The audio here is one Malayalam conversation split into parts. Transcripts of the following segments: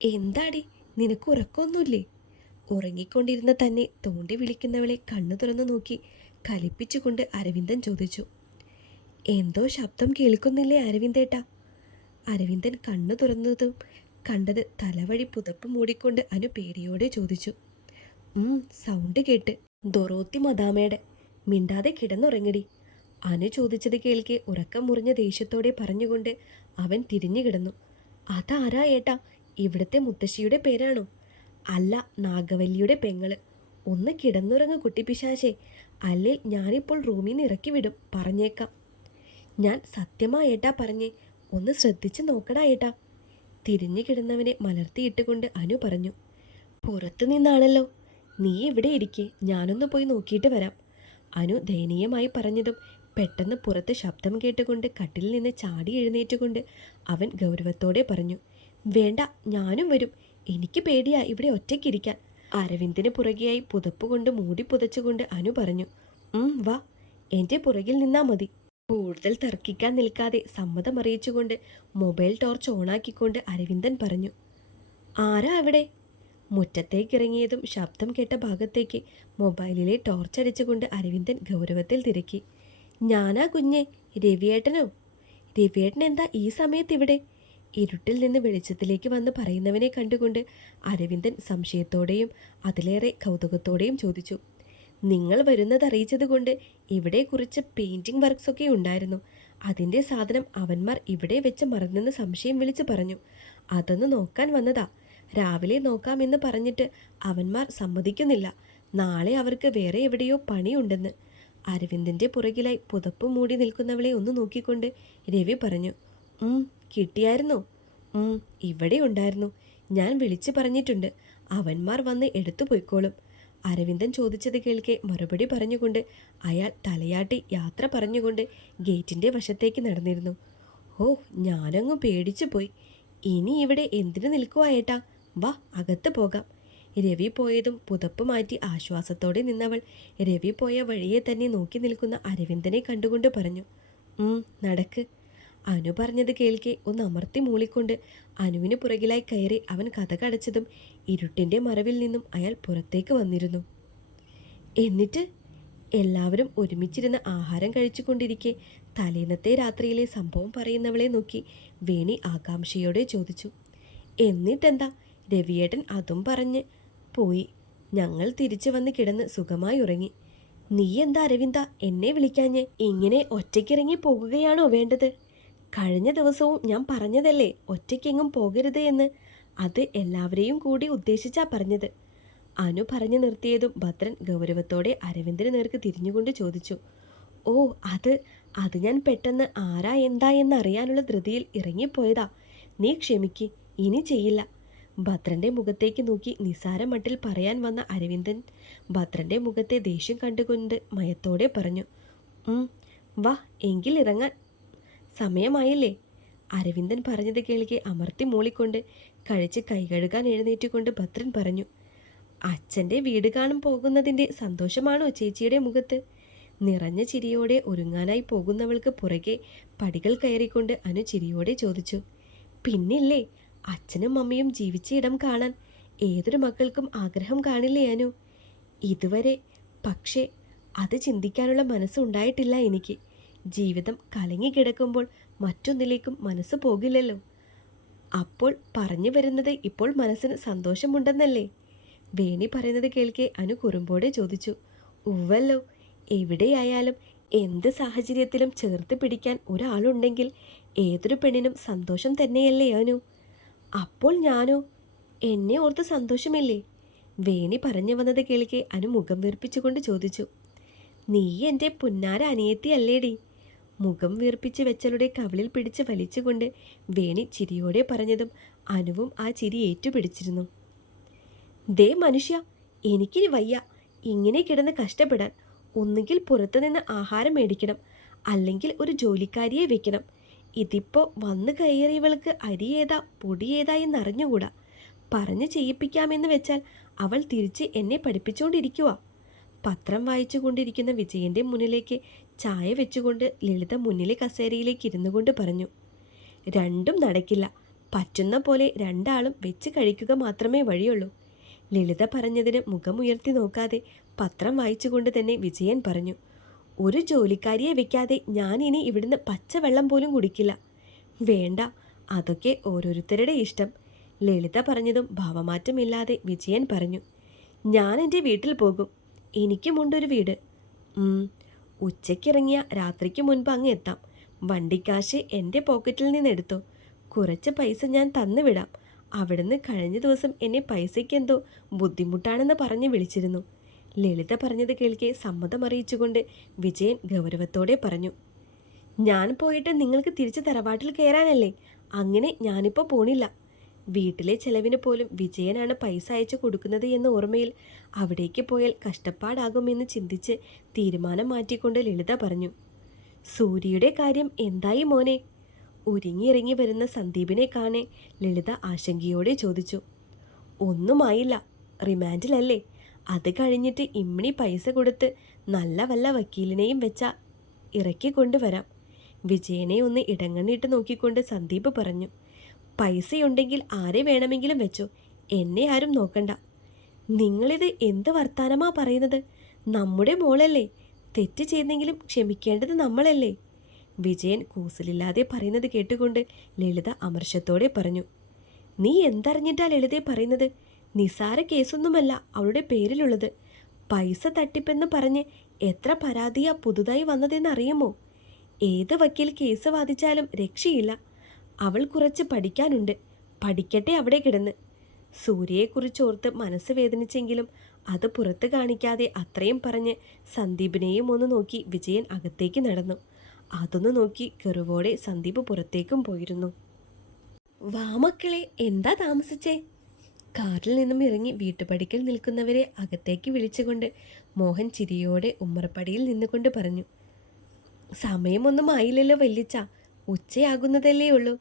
എന്താടി? നിനക്ക് ഉറക്കമൊന്നുമില്ലേ? ഉറങ്ങിക്കൊണ്ടിരുന്ന തന്നെ തോണ്ടി വിളിക്കുന്നവളെ കണ്ണു തുറന്നു നോക്കി കലിപ്പിച്ചുകൊണ്ട് അരവിന്ദൻ ചോദിച്ചു. എന്തോ ശബ്ദം കേൾക്കുന്നില്ലേ അരവിന്ദേട്ടാ? അരവിന്ദൻ കണ്ണു തുറന്നതും കണ്ടത് തലവഴി പുതപ്പ് മൂടിക്കൊണ്ട് അനു പേടിയോടെ ചോദിച്ചു. സൗണ്ട് കേട്ട്. ദൊറോത്തി മദാമയുടെ മിണ്ടാതെ കിടന്നുറങ്ങടി. അനു ചോദിച്ചത് കേൾക്കെ ഉറക്കം മുറിഞ്ഞ ദേഷ്യത്തോടെ പറഞ്ഞുകൊണ്ട് അവൻ തിരിഞ്ഞു കിടന്നു അതാരാ ഏട്ടാ? ഇവിടുത്തെ മുത്തശ്ശിയുടെ പേരാണോ? അല്ല നാഗവല്ലിയുടെ പെങ്ങൾ. ഒന്ന് കിടന്നുറങ്ങ് കുട്ടിപ്പിശാശേ അല്ലേ ഞാനിപ്പോൾ റൂമിൽ നിന്ന് ഇറക്കി വിടും. പറഞ്ഞേക്കാം. ഞാൻ സത്യമായേട്ടാ പറഞ്ഞ്. ഒന്ന് ശ്രദ്ധിച്ച് നോക്കടാ തിരിഞ്ഞു കിടന്നവനെ മലർത്തിയിട്ടുകൊണ്ട് അനു പറഞ്ഞു. പുറത്തു നിന്നാണല്ലോ. നീ ഇവിടെ ഇരിക്കെ. ഞാനൊന്ന് പോയി നോക്കിയിട്ട് വരാം. അനു ദയനീയമായി പറഞ്ഞതും പെട്ടെന്ന് പുറത്ത് ശബ്ദം കേട്ടുകൊണ്ട് കട്ടിലിൽ നിന്ന് ചാടി എഴുന്നേറ്റുകൊണ്ട് അവൻ ഗൗരവത്തോടെ പറഞ്ഞു. വേണ്ട ഞാനും വരും. എനിക്ക് പേടിയാ ഇവിടെ ഒറ്റയ്ക്കിരിക്കാൻ. അരവിന്ദിന് പുറകെയായി പുതപ്പ് കൊണ്ട് മൂടി പുതച്ചുകൊണ്ട് അനു പറഞ്ഞു വാ. എന്റെ പുറകിൽ നിന്നാ മതി. കൂടുതൽ തർക്കിക്കാൻ നിൽക്കാതെ സമ്മതം അറിയിച്ചുകൊണ്ട് മൊബൈൽ ടോർച്ച് ഓണാക്കിക്കൊണ്ട് അരവിന്ദൻ പറഞ്ഞു ആരാ അവിടെ? മുറ്റത്തേക്കിറങ്ങിയതും ശബ്ദം കേട്ട ഭാഗത്തേക്ക് മൊബൈലിലെ ടോർച്ച് അടിച്ചുകൊണ്ട് അരവിന്ദൻ ഗൗരവത്തിൽ തിരക്കി ഞാനാ കുഞ്ഞെ രവിയേട്ടനോ? രവിയേട്ടൻ എന്താ ഈ സമയത്ത് ഇവിടെ? ഇരുട്ടിൽ നിന്ന് വെളിച്ചത്തിലേക്ക് വന്ന് പറയുന്നവനെ കണ്ടുകൊണ്ട് അരവിന്ദൻ സംശയത്തോടെയും അതിലേറെ കൗതുകത്തോടെയും ചോദിച്ചു നിങ്ങൾ വരുന്നത് അറിയിച്ചതുകൊണ്ട് ഇവിടെ കുറിച്ച് പെയിന്റിംഗ് വർക്ക്സൊക്കെ ഉണ്ടായിരുന്നു. അതിന്റെ സാധനം അവന്മാർ ഇവിടെ വെച്ച് മറന്നെന്ന് സംശയം വിളിച്ചു പറഞ്ഞു. അതൊന്ന് നോക്കാൻ വന്നതാ. രാവിലെ നോക്കാമെന്ന് പറഞ്ഞിട്ട് അവന്മാർ സമ്മതിക്കുന്നില്ല. നാളെ അവർക്ക് വേറെ എവിടെയോ പണിയുണ്ടെന്ന്. അരവിന്ദന്റെ പുറകിലായി പുതപ്പ് മൂടി നിൽക്കുന്നവളെ ഒന്ന് നോക്കിക്കൊണ്ട് രവി പറഞ്ഞു കിട്ടിയായിരുന്നോ. ഇവിടെ ഉണ്ടായിരുന്നു. ഞാൻ വിളിച്ചു പറഞ്ഞിട്ടുണ്ട്. അവന്മാർ വന്ന് എടുത്തു പോയിക്കോളും. അരവിന്ദൻ ചോദിച്ചത് കേൾക്കെ മറുപടി പറഞ്ഞുകൊണ്ട് അയാൾ തലയാട്ടി യാത്ര പറഞ്ഞുകൊണ്ട് ഗേറ്റിന്റെ വശത്തേക്ക് നടന്നിരുന്നു. ഓ ഞാനങ്ങ് പേടിച്ചു പോയി. ഇനി ഇവിടെ എന്തിനു നിൽക്കുവായേട്ടാ? വാ അകത്ത് പോകാം. രവി പോയതും പുതപ്പ് മാറ്റി ആശ്വാസത്തോടെ നിന്നവൾ രവി പോയ വഴിയെ തന്നെ നോക്കി നിൽക്കുന്ന അരവിന്ദനെ കണ്ടുകൊണ്ട് പറഞ്ഞു. നടക്ക്. അനു പറഞ്ഞത് കേൾക്കെ ഒന്ന് അമർത്തി മൂളിക്കൊണ്ട് അനുവിന് പുറകിലായി കയറി അവൻ കഥ കടച്ചതും ഇരുട്ടിന്റെ മറവിൽ നിന്നും അയാൾ പുറത്തേക്ക് വന്നിരുന്നു. എന്നിട്ട് എല്ലാവരും ഒരുമിച്ചിരുന്ന് ആഹാരം കഴിച്ചുകൊണ്ടിരിക്കെ തലേന്നത്തെ രാത്രിയിലെ സംഭവം പറയുന്നവളെ നോക്കി വേണി ആകാംക്ഷയോടെ ചോദിച്ചു. എന്നിട്ടെന്താ? രവിയേട്ടൻ അതും പറഞ്ഞ് പോയി. ഞങ്ങൾ തിരിച്ചു വന്ന് കിടന്ന് സുഖമായി ഉറങ്ങി. നീ എന്താ അരവിന്ദ? എന്നെ വിളിക്കാഞ്ഞ് ഇങ്ങനെ ഒറ്റയ്ക്കിറങ്ങി പോകുകയാണോ വേണ്ടത്? കഴിഞ്ഞ ദിവസവും ഞാൻ പറഞ്ഞതല്ലേ ഒറ്റയ്ക്കെങ്ങും പോകരുത് എന്ന്. അത് എല്ലാവരെയും കൂടി ഉദ്ദേശിച്ചാ പറഞ്ഞത്. അനു പറഞ്ഞു നിർത്തിയതും ഭദ്രൻ ഗൗരവത്തോടെ അരവിന്ദന് നേർക്ക് തിരിഞ്ഞുകൊണ്ട് ചോദിച്ചു ഓ അത് അത് ഞാൻ പെട്ടെന്ന് ആരാ എന്താ എന്നറിയാനുള്ള ധൃതിയിൽ ഇറങ്ങിപ്പോയതാ. നീ ക്ഷമിക്ക് ഇനി ചെയ്യില്ല. ഭദ്രന്റെ മുഖത്തേക്ക് നോക്കി നിസാര മട്ടിൽ പറയാൻ വന്ന അരവിന്ദൻ ഭദ്രന്റെ മുഖത്തെ ദേഷ്യം കണ്ടുകൊണ്ട് മയത്തോടെ പറഞ്ഞു "ഉം, വാ എങ്കിൽ ഇറങ്ങാൻ സമയമായില്ലേ. അരവിന്ദൻ പറഞ്ഞത് കേൾക്കെ അമർത്തി മൂളിക്കൊണ്ട് കഴിച്ച് കൈകഴുകാൻ എഴുന്നേറ്റുകൊണ്ട് ഭദ്രൻ പറഞ്ഞു അച്ഛന്റെ വീട് കാണും പോകുന്നതിന്റെ സന്തോഷമാണോ ചേച്ചിയുടെ മുഖത്ത്? നിറഞ്ഞ ചിരിയോടെ ഒരുങ്ങാനായി പോകുന്നവൾക്ക് പുറകെ പടികൾ കയറിക്കൊണ്ട് അനു ചിരിയോടെ ചോദിച്ചു പിന്നില്ലേ അച്ഛനും അമ്മയും ജീവിച്ച ഇടം കാണാൻ ഏതൊരു മക്കൾക്കും ആഗ്രഹം കാണില്ലേ അനു? ഇതുവരെ പക്ഷേ അത് ചിന്തിക്കാനുള്ള മനസ്സുണ്ടായിട്ടില്ല എനിക്ക്. ജീവിതം കലങ്ങിക്കിടക്കുമ്പോൾ മറ്റൊന്നിലേക്കും മനസ്സ് പോകില്ലല്ലോ. അപ്പോൾ പറഞ്ഞു വരുന്നത് ഇപ്പോൾ മനസ്സിന് സന്തോഷമുണ്ടെന്നല്ലേ? വേണി പറയുന്നത് കേൾക്കെ അനു കുറുമ്പോടെ ചോദിച്ചു. ഉവ്വല്ലോ എവിടെയായാലും എന്ത് സാഹചര്യത്തിലും ചേർത്ത് പിടിക്കാൻ ഒരാളുണ്ടെങ്കിൽ ഏതൊരു പെണ്ണിനും സന്തോഷം തന്നെയല്ലേ അനു? അപ്പോൾ ഞാനോ? എന്നെ ഓർത്ത് സന്തോഷമില്ലേ? വേണി പറഞ്ഞു വന്നത് കേൾക്കെ അനു മുഖം വീർപ്പിച്ചുകൊണ്ട് ചോദിച്ചു. നീ എന്റെ പുന്നാര അനിയത്തിയല്ലേടി. മുഖം വീർപ്പിച്ച് വെച്ചളുടെ കവിളിൽ പിടിച്ച് വലിച്ചുകൊണ്ട് വേണി ചിരിയോടെ പറഞ്ഞതും അനുവും ആ ചിരി ഏറ്റുപിടിച്ചിരുന്നു. ദേ മനുഷ്യ എനിക്കിനി വയ്യ. ഇങ്ങനെ കിടന്ന് കഷ്ടപ്പെടാൻ ഒന്നുകിൽ പുറത്തുനിന്ന് ആഹാരം മേടിക്കണം അല്ലെങ്കിൽ ഒരു ജോലിക്കാരിയെ വെക്കണം. ഇതിപ്പോൾ വന്നു കയറിയവൾക്ക് അരി ഏതാ പൊടി ഏതാ എന്നറിഞ്ഞുകൂടാ. പറഞ്ഞു ചെയ്യിപ്പിക്കാമെന്ന് വെച്ചാൽ അവൾ തിരിച്ച് എന്നെ പഠിപ്പിച്ചുകൊണ്ടിരിക്കുക പത്രം വായിച്ചു കൊണ്ടിരിക്കുന്ന വിജയന്റെ മുന്നിലേക്ക് ചായ വെച്ചുകൊണ്ട് ലളിത മുന്നിലെ കസേരയിലേക്ക് ഇരുന്നു കൊണ്ട് പറഞ്ഞു രണ്ടും നടക്കില്ല. പറ്റുന്ന പോലെ രണ്ടാളും വെച്ച് കഴിക്കുക മാത്രമേ വഴിയുള്ളൂ. ലളിത പറഞ്ഞതിന് മുഖമുയർത്തി നോക്കാതെ പത്രം വായിച്ചുകൊണ്ട് തന്നെ വിജയൻ പറഞ്ഞു ഒരു ജോലിക്കാരിയെ വെക്കാതെ ഞാനിനി ഇവിടുന്ന് പച്ചവെള്ളം പോലും കുടിക്കില്ല. വേണ്ട അതൊക്കെ ഓരോരുത്തരുടെ ഇഷ്ടം. ലളിത പറഞ്ഞതും ഭാവമാറ്റമില്ലാതെ വിജയൻ പറഞ്ഞു ഞാൻ എന്റെ വീട്ടിൽ പോകും. എനിക്കുമുണ്ടൊരു വീട്. ഉച്ചയ്ക്കിറങ്ങിയ രാത്രിക്ക് മുൻപ് അങ്ങ് എത്താം. വണ്ടിക്കാശ് എന്റെ പോക്കറ്റിൽ നിന്ന് എടുത്തു കുറച്ച് പൈസ ഞാൻ തന്നു വിടാം. അവിടുന്ന് കഴിഞ്ഞ ദിവസം എന്നെ പൈസയ്ക്ക് എന്തോ ബുദ്ധിമുട്ടാണെന്ന് പറഞ്ഞ് വിളിച്ചിരുന്നു. ലളിത പറഞ്ഞത് കേൾക്കെ സമ്മതമറിയിച്ചുകൊണ്ട് വിജയൻ ഗൗരവത്തോടെ പറഞ്ഞു ഞാൻ പോയിട്ട് നിങ്ങൾക്ക് തിരിച്ച് തറവാട്ടിൽ കയറാനല്ലേ അങ്ങനെ ഞാനിപ്പോൾ പോണില്ല. വീട്ടിലെ ചെലവിന് പോലും വിജയനാണ് പൈസ അയച്ചു കൊടുക്കുന്നത് എന്ന ഓർമ്മയിൽ അവിടേക്ക് പോയാൽ കഷ്ടപ്പാടാകുമെന്ന് ചിന്തിച്ച് തീരുമാനം മാറ്റിക്കൊണ്ട് ലളിത പറഞ്ഞു സൂര്യയുടെ കാര്യം എന്തായി മോനെ? ഒരുങ്ങിയിറങ്ങി വരുന്ന സന്ദീപിനെ കാണെ ലളിത ആശങ്കയോടെ ചോദിച്ചു ഒന്നുമായില്ല റിമാൻഡിലല്ലേ? അത് കഴിഞ്ഞിട്ട് ഇമ്മിണി പൈസ കൊടുത്ത് നല്ല വല്ല വക്കീലിനെയും വെച്ച ഇറക്കി കൊണ്ടുവരാം വിജയനെ ഒന്ന് ഇടങ്ങണ്ണിട്ട് നോക്കിക്കൊണ്ട് സന്ദീപ് പറഞ്ഞു പൈസയുണ്ടെങ്കിൽ ആരെ വേണമെങ്കിലും വെച്ചോ. എന്നെ ആരും നോക്കണ്ട. നിങ്ങളിത് എന്ത് വർത്താനമാ പറയുന്നത്? നമ്മുടെ മോളല്ലേ. തെറ്റ് ചെയ്തെങ്കിലും ക്ഷമിക്കേണ്ടത് നമ്മളല്ലേ. വിജയൻ കൂസലില്ലാതെ പറയുന്നത് കേട്ടുകൊണ്ട് ലളിത അമർഷത്തോടെ പറഞ്ഞു. നീ എന്തറിഞ്ഞിട്ടാ ലളിതയെ പറയുന്നത്? നിസാര കേസൊന്നുമല്ല അവളുടെ പേരിലുള്ളത്. പൈസ തട്ടിപ്പെന്ന് പറഞ്ഞ് എത്ര പരാതിയാ പുതുതായി വന്നതെന്നറിയുമോ? ഏത് വക്കീൽ കേസ് വാദിച്ചാലും രക്ഷയില്ല. അവൾ കുറച്ച് പഠിക്കാനുണ്ട്. പഠിക്കട്ടെ അവിടെ കിടന്ന്. സൂര്യയെക്കുറിച്ചോർത്ത് മനസ്സ് വേദനിച്ചെങ്കിലും അത് പുറത്ത് കാണിക്കാതെ അത്രയും പറഞ്ഞ് സന്ദീപിനെയും ഒന്ന് നോക്കി വിജയൻ അകത്തേക്ക് നടന്നു. അതൊന്ന് നോക്കി കെറുവോടെ സന്ദീപ് പുറത്തേക്കും പോയിരുന്നു. വാ മക്കളെ എന്താ താമസിച്ചേ? കാറിൽ നിന്നും ഇറങ്ങി വീട്ടുപടിക്കൽ നിൽക്കുന്നവരെ അകത്തേക്ക് വിളിച്ചുകൊണ്ട് മോഹൻ ചിരിയോടെ ഉമ്മറപ്പടിയിൽ നിന്നുകൊണ്ട് പറഞ്ഞു സമയമൊന്നും ആയില്ലല്ലോ വല്യച്ച ഉച്ചയാകുന്നതല്ലേ ഉള്ളൂ.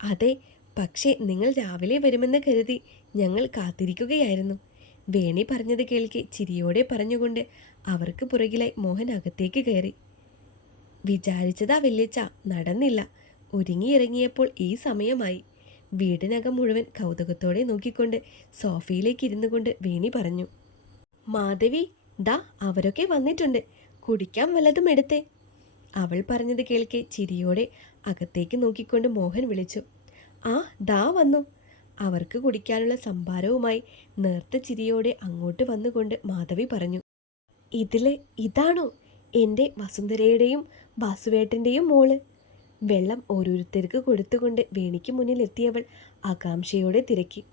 അതെ പക്ഷേ നിങ്ങൾ രാവിലെ വരുമെന്ന് കരുതി ഞങ്ങൾ കാത്തിരിക്കുകയായിരുന്നു. വേണി പറഞ്ഞത് കേൾക്കി ചിരിയോടെ പറഞ്ഞുകൊണ്ട് അവർക്ക് പുറകിലായി മോഹൻ അകത്തേക്ക് കയറി. വിചാരിച്ചതാ വല്യച്ച നടന്നില്ല. ഒരുങ്ങിയിറങ്ങിയപ്പോൾ ഈ സമയമായി. വീടിനകം മുഴുവൻ കൗതുകത്തോടെ നോക്കിക്കൊണ്ട് സോഫയിലേക്ക് ഇരുന്നു കൊണ്ട് വേണി പറഞ്ഞു. മാധവി ദാ അവരൊക്കെ വന്നിട്ടുണ്ട്. കുടിക്കാൻ വല്ലതും എടുത്തേ. അവൾ പറഞ്ഞത് കേൾക്കെ ചിരിയോടെ അകത്തേക്ക് നോക്കിക്കൊണ്ട് മോഹൻ വിളിച്ചു. ആ ദാ വന്നു. അവർക്ക് കുടിക്കാനുള്ള സംഭാരവുമായി നേർത്ത ചിരിയോടെ അങ്ങോട്ട് വന്നുകൊണ്ട് മാധവി പറഞ്ഞു. ഇതിൽ ഇതാണോ? എന്റെ വസുന്ധരയുടെയും വാസുവേട്ടന്റെയും മോൾ. വെള്ളം ഓരോരുത്തർക്ക് കൊടുത്തുകൊണ്ട് വേണിക്ക് മുന്നിൽ എത്തിയവൾ ആകാംക്ഷയോടെ തിരക്കി.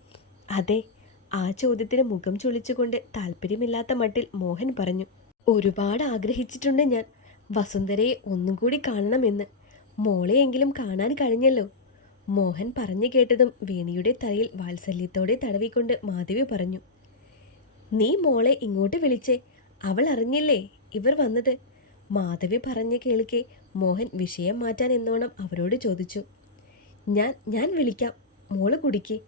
അതെ ആ ചോദ്യത്തിന് മുഖം ചൊളിച്ചുകൊണ്ട് താല്പര്യമില്ലാത്ത മട്ടിൽ മോഹൻ പറഞ്ഞു. ഒരുപാട് ആഗ്രഹിച്ചിട്ടുണ്ട് ഞാൻ. വസുന്ധരയെ ഒന്നും കൂടി കാണണമെന്ന്. മോളെയെങ്കിലും കാണാൻ കഴിഞ്ഞല്ലോ. മോഹൻ പറഞ്ഞു കേട്ടതും വേണിയുടെ തലയിൽ വാത്സല്യത്തോടെ തടവിക്കൊണ്ട് മാധവി പറഞ്ഞു നീ മോളെ ഇങ്ങോട്ട് വിളിച്ചേ. അവൾ അറിഞ്ഞില്ലേ ഇവർ വന്നത്? മാധവി പറഞ്ഞ കേൾക്കെ മോഹൻ വിഷയം മാറ്റാൻ എന്നോണം അവരോട് ചോദിച്ചു ഞാൻ ഞാൻ വിളിക്കാം. മോൾ കുടിക്കേ.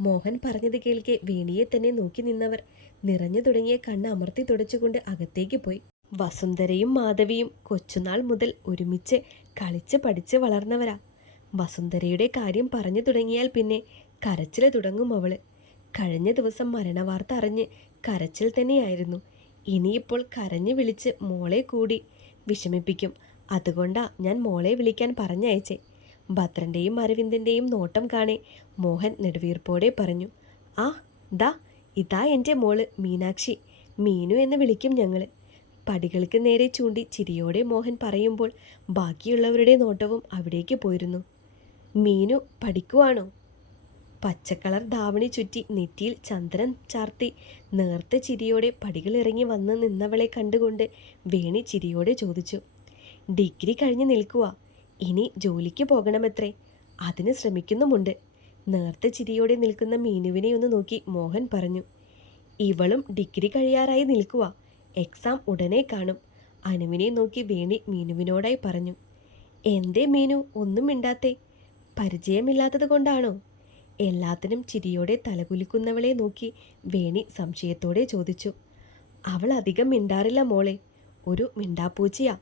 മോഹൻ പറഞ്ഞത് കേൾക്കെ വേണിയെ തന്നെ നോക്കി നിന്നവർ നിറഞ്ഞു തുടങ്ങിയ കണ്ണ് അമർത്തി തുടച്ചുകൊണ്ട് അകത്തേക്ക് പോയി. വസുന്ധരയും മാധവിയും കൊച്ചുനാൾ മുതൽ ഒരുമിച്ച് കളിച്ച് പഠിച്ച് വളർന്നവരാ. വസുന്ധരയുടെ കാര്യം പറഞ്ഞു തുടങ്ങിയാൽ പിന്നെ കരച്ചിൽ തുടങ്ങും അവൾ. കഴിഞ്ഞ ദിവസം മരണവാർത്ത അറിഞ്ഞ് കരച്ചിൽ തന്നെയായിരുന്നു. ഇനിയിപ്പോൾ കരഞ്ഞു വിളിച്ച് മോളെ കൂടി വിഷമിപ്പിക്കും. അതുകൊണ്ടാ ഞാൻ മോളെ വിളിക്കാൻ പറഞ്ഞയച്ചേ. ഭദ്രന്റെയും അരവിന്ദന്റെയും നോട്ടം കാണെ മോഹൻ നെടുവീർപ്പോടെ പറഞ്ഞു ആ ദാ ഇതാ എന്റെ മോൾ മീനാക്ഷി. മീനു എന്ന് വിളിക്കും ഞങ്ങൾ പടികൾക്ക് നേരെ ചൂണ്ടി ചിരിയോടെ മോഹൻ പറയുമ്പോൾ ബാക്കിയുള്ളവരുടെ നോട്ടവും അവിടേക്ക് പോയിരുന്നു. മീനു പഠിക്കുവാണോ? പച്ചക്കളർ ധാവണി ചുറ്റി നെറ്റിയിൽ ചന്ദ്രൻ ചാർത്തി നേർത്ത ചിരിയോടെ പടികളിറങ്ങി വന്ന് നിന്നവളെ കണ്ടുകൊണ്ട് വേണി ചിരിയോടെ ചോദിച്ചു ഡിഗ്രി കഴിഞ്ഞ് നിൽക്കുക ഇനി ജോലിക്ക് പോകണമത്രേ? അതിന് ശ്രമിക്കുന്നുമുണ്ട്. നേർത്ത ചിരിയോടെ നിൽക്കുന്ന മീനുവിനെ ഒന്ന് നോക്കി മോഹൻ പറഞ്ഞു ഇവളും ഡിഗ്രി കഴിയാറായി നിൽക്കുക എക്സാം ഉടനെ കാണും. അനുവിനെ നോക്കി വേണി മീനുവിനോടായി പറഞ്ഞു എന്തേ മീനു ഒന്നും മിണ്ടാത്തെ? പരിചയമില്ലാത്തത് കൊണ്ടാണോ? എല്ലാത്തിനും ചിരിയോടെ തലകുലിക്കുന്നവളെ നോക്കി വേണി സംശയത്തോടെ ചോദിച്ചു അവൾ അധികം മിണ്ടാറില്ല മോളെ ഒരു മിണ്ടാപ്പൂച്ചയാ.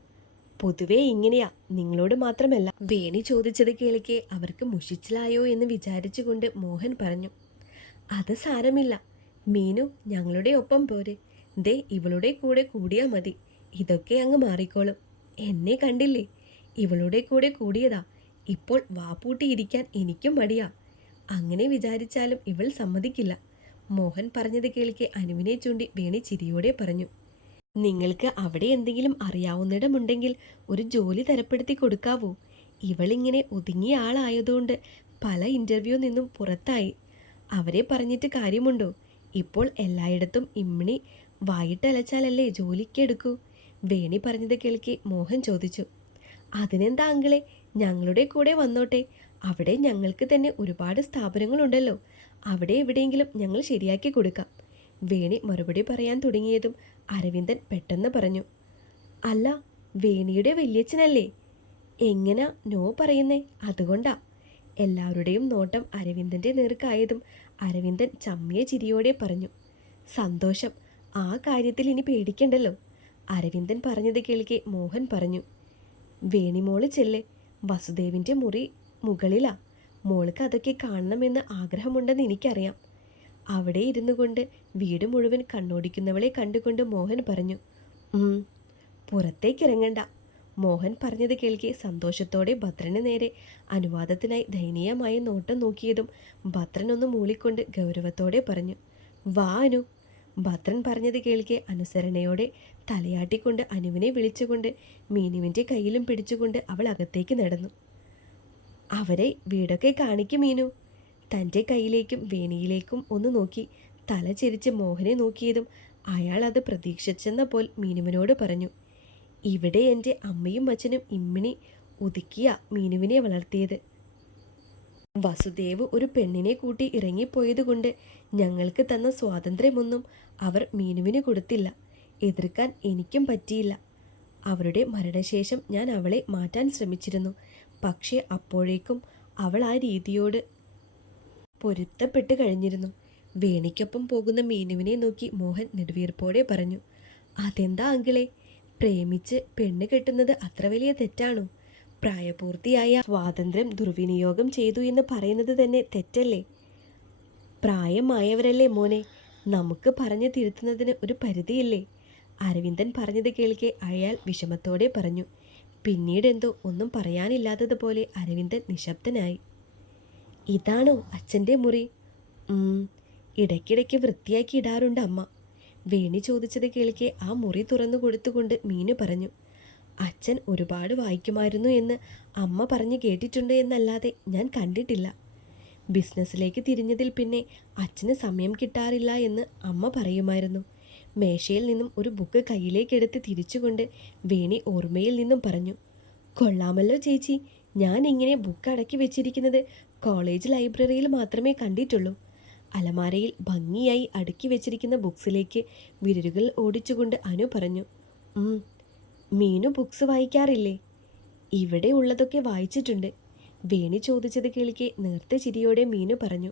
പൊതുവേ ഇങ്ങനെയാ നിങ്ങളോട് മാത്രമല്ല. വേണി ചോദിച്ചത് കേൾക്കെ അവർക്ക് മുഷിച്ചിലായോ എന്ന് വിചാരിച്ചുകൊണ്ട് മോഹൻ പറഞ്ഞു അത് സാരമില്ല. മീനു ഞങ്ങളുടെ ഒപ്പം പോരെ. ദേ ഇവളുടെ കൂടെ കൂടിയാ മതി. ഇതൊക്കെ അങ്ങ് മാറിക്കോളും. എന്നെ കണ്ടില്ലേ? ഇവളുടെ കൂടെ കൂടിയതാ. ഇപ്പോൾ വാപ്പൂട്ടിയിരിക്കാൻ എനിക്കും മടിയാ. അങ്ങനെ വിചാരിച്ചാലും ഇവൾ സമ്മതിക്കില്ല. മോഹൻ പറഞ്ഞത് കേൾക്കെ അനുവിനെ ചൂണ്ടി വേണി ചിരിയോടെ പറഞ്ഞു. നിങ്ങൾക്ക് അവിടെ എന്തെങ്കിലും അറിയാവുന്നിടമുണ്ടെങ്കിൽ ഒരു ജോലി തരപ്പെടുത്തി കൊടുക്കാവോ. ഇവളിങ്ങനെ ഒതുങ്ങിയ ആളായതുകൊണ്ട് പല ഇന്റർവ്യൂ നിന്നും പുറത്തായി. അവരെ പറഞ്ഞിട്ട് കാര്യമുണ്ടോ? ഇപ്പോൾ എല്ലായിടത്തും ഇമ്മിണി വായിട്ടലച്ചാലല്ലേ ജോലിക്കെടുക്കൂ? വേണി പറഞ്ഞത് കേൾക്കി മോഹൻ ചോദിച്ചു. അതിനെന്താ അങ്കിളെ ഞങ്ങളുടെ കൂടെ വന്നോട്ടെ. അവിടെ ഞങ്ങൾക്ക് തന്നെ ഒരുപാട് സ്ഥാപനങ്ങളുണ്ടല്ലോ. അവിടെ എവിടെയെങ്കിലും ഞങ്ങൾ ശരിയാക്കി കൊടുക്കാം. വേണി മറുപടി പറയാൻ തുടങ്ങിയതും അരവിന്ദൻ പെട്ടെന്ന് പറഞ്ഞു. അല്ല വേണിയുടെ വല്യച്ഛനല്ലേ? എങ്ങനാ നോ പറയുന്നേ? അതുകൊണ്ടാ. എല്ലാവരുടെയും നോട്ടം അരവിന്ദന്റെ നേർക്കായതും അരവിന്ദൻ ചമ്മിയ ചിരിയോടെ പറഞ്ഞു. സന്തോഷം. ആ കാര്യത്തിൽ ഇനി പേടിക്കണ്ടല്ലോ? അരവിന്ദൻ പറഞ്ഞത് കേൾക്കെ മോഹൻ പറഞ്ഞു. വേണിമോൾ ചെല്ലെ. വസുദേവിന്റെ മുറി മുകളിലാ. മോൾക്ക് അതൊക്കെ കാണണമെന്ന് ആഗ്രഹമുണ്ടെന്ന് എനിക്കറിയാം. അവിടെ ഇരുന്നു കൊണ്ട് വീട് മുഴുവൻ കണ്ണോടിക്കുന്നവളെ കണ്ടുകൊണ്ട് മോഹൻ പറഞ്ഞു. "ഉം, പുറത്തേക്കിറങ്ങണ്ട മോഹൻ പറഞ്ഞത് കേൾക്കെ സന്തോഷത്തോടെ ഭദ്രന് നേരെ അനുവാദത്തിനായി ദയനീയമായ നോട്ടം നോക്കിയതും ഭദ്രനൊന്ന് മൂളിക്കൊണ്ട് ഗൗരവത്തോടെ പറഞ്ഞു. വാ അനു ഭദ്രൻ പറഞ്ഞത് കേൾക്കെ അനുസരണയോടെ തലയാട്ടിക്കൊണ്ട് അനുവിനെ വിളിച്ചുകൊണ്ട് മീനുവിന്റെ കയ്യിലും പിടിച്ചുകൊണ്ട് അവൾ അകത്തേക്ക് നടന്നു. അവരെ വീടൊക്കെ കാണിക്കും മീനു. തന്റെ കയ്യിലേക്കും വേണിയിലേക്കും ഒന്ന് നോക്കി തല ചെരിച്ച് മോഹനെ നോക്കിയതും അയാൾ അത് പ്രതീക്ഷിച്ചെന്ന പോൽ മീനുവിനോട് പറഞ്ഞു ഇവിടെ എന്റെ അമ്മയും അച്ഛനും ഇമ്മിണി ഒതുക്കിയ മീനുവിനെ വളർത്തിയത്. വസുദേവ് ഒരു പെണ്ണിനെ കൂട്ടി ഇറങ്ങിപ്പോയതുകൊണ്ട് ഞങ്ങൾക്ക് തന്ന സ്വാതന്ത്ര്യമൊന്നും അവർ മീനുവിന് കൊടുത്തില്ല. എതിർക്കാൻ എനിക്കും പറ്റിയില്ല. അവരുടെ മരണശേഷം ഞാൻ അവളെ മാറ്റാൻ ശ്രമിച്ചിരുന്നു. പക്ഷേ അപ്പോഴേക്കും അവൾ ആ രീതിയോട് പൊരുത്തപ്പെട്ട് കഴിഞ്ഞിരുന്നു. വേണിക്കൊപ്പം പോകുന്ന മീനുവിനെ നോക്കി മോഹൻ നെടുവീർപ്പോടെ പറഞ്ഞു അതെന്താ അങ്കിളെ? പ്രേമിച്ച് പെണ്ണ് കെട്ടുന്നത് അത്ര വലിയ തെറ്റാണോ? പ്രായപൂർത്തിയായ സ്വാതന്ത്ര്യം ദുർവിനിയോഗം ചെയ്തു എന്ന് പറയുന്നത് തന്നെ തെറ്റല്ലേ? പ്രായമായവരല്ലേ മോനെ? നമുക്ക് പറഞ്ഞു തിരുത്തുന്നതിന് ഒരു പരിധിയില്ലേ? അരവിന്ദൻ പറഞ്ഞത് കേൾക്കെ അയാൾ വിഷമത്തോടെ പറഞ്ഞു. പിന്നീട് എന്തോ ഒന്നും പറയാനില്ലാത്തതുപോലെ അരവിന്ദൻ നിശബ്ദനായി. ഇതാണോ അച്ഛന്റെ മുറി? ഇടയ്ക്കിടയ്ക്ക് വൃത്തിയാക്കി ഇടാറുണ്ട് അമ്മ. വേണി ചോദിച്ചത് കേൾക്കെ ആ മുറി തുറന്നു കൊടുത്തുകൊണ്ട് മീനു പറഞ്ഞു. അച്ഛൻ ഒരുപാട് വായിക്കുമായിരുന്നു എന്ന് അമ്മ പറഞ്ഞ് കേട്ടിട്ടുണ്ട് എന്നല്ലാതെ ഞാൻ കണ്ടിട്ടില്ല. ബിസിനസ്സിലേക്ക് തിരിഞ്ഞതിൽ പിന്നെ അച്ഛന് സമയം കിട്ടാറില്ല എന്ന് അമ്മ പറയുമായിരുന്നു. മേശയിൽ നിന്നും ഒരു ബുക്ക് കയ്യിലേക്കെടുത്ത് തിരിച്ചുകൊണ്ട് വേണി ഓർമ്മയിൽ നിന്നും പറഞ്ഞു കൊള്ളാമല്ലോ ചേച്ചി ഞാൻ ഇങ്ങനെ ബുക്ക് അടക്കി വെച്ചിരിക്കുന്നത് കോളേജ് ലൈബ്രറിയിൽ മാത്രമേ കണ്ടിട്ടുള്ളൂ. അലമാരയിൽ ഭംഗിയായി അടുക്കി വെച്ചിരിക്കുന്ന ബുക്സിലേക്ക് വിരലുകൾ ഓടിച്ചുകൊണ്ട് അനു പറഞ്ഞു "ഉം, മീനു ബുക്സ് വായിക്കാറില്ലേ? ഇവിടെ ഉള്ളതൊക്കെ വായിച്ചിട്ടുണ്ട്. വേണി ചോദിച്ചത് കേൾക്കെ നേർത്ത ചിരിയോടെ മീനു പറഞ്ഞു.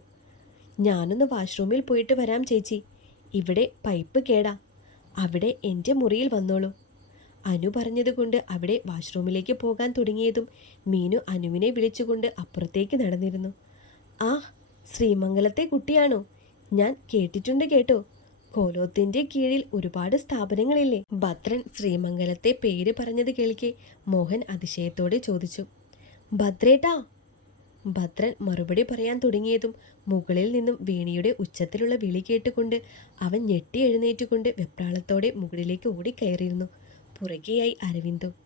ഞാനൊന്ന് വാഷ്റൂമിൽ പോയിട്ട് വരാം ചേച്ചി. ഇവിടെ പൈപ്പ് കേടാ. അവിടെ എന്റെ മുറിയിൽ വന്നോളൂ. അനു പറഞ്ഞതുകൊണ്ട് അവിടെ വാഷ്റൂമിലേക്ക് പോകാൻ തുടങ്ങിയതും മീനു അനുവിനെ വിളിച്ചുകൊണ്ട് അപ്പുറത്തേക്ക് നടന്നിരുന്നു. ആ ശ്രീമംഗലത്തെ കുട്ടിയാണോ? ഞാൻ കേട്ടിട്ടുണ്ട് കേട്ടോ. കോലോത്തിന്റെ കീഴിൽ ഒരുപാട് സ്ഥാപനങ്ങളില്ലേ? ഭദ്രൻ ശ്രീമംഗലത്തെ പേര് പറഞ്ഞത് കേൾക്കെ. മോഹൻ അതിശയത്തോടെ ചോദിച്ചു. ഭദ്രേട്ടാ. ഭദ്രൻ മറുപടി പറയാൻ തുടങ്ങിയതും മുകളിൽ നിന്നും വേണിയുടെ ഉച്ചത്തിലുള്ള വിളി കേട്ടുകൊണ്ട് അവൻ ഞെട്ടി എഴുന്നേറ്റുകൊണ്ട് വെപ്രാളത്തോടെ മുകളിലേക്ക് ഓടിക്കയറിയിരുന്നു. പുറകെയായി അരവിന്ദും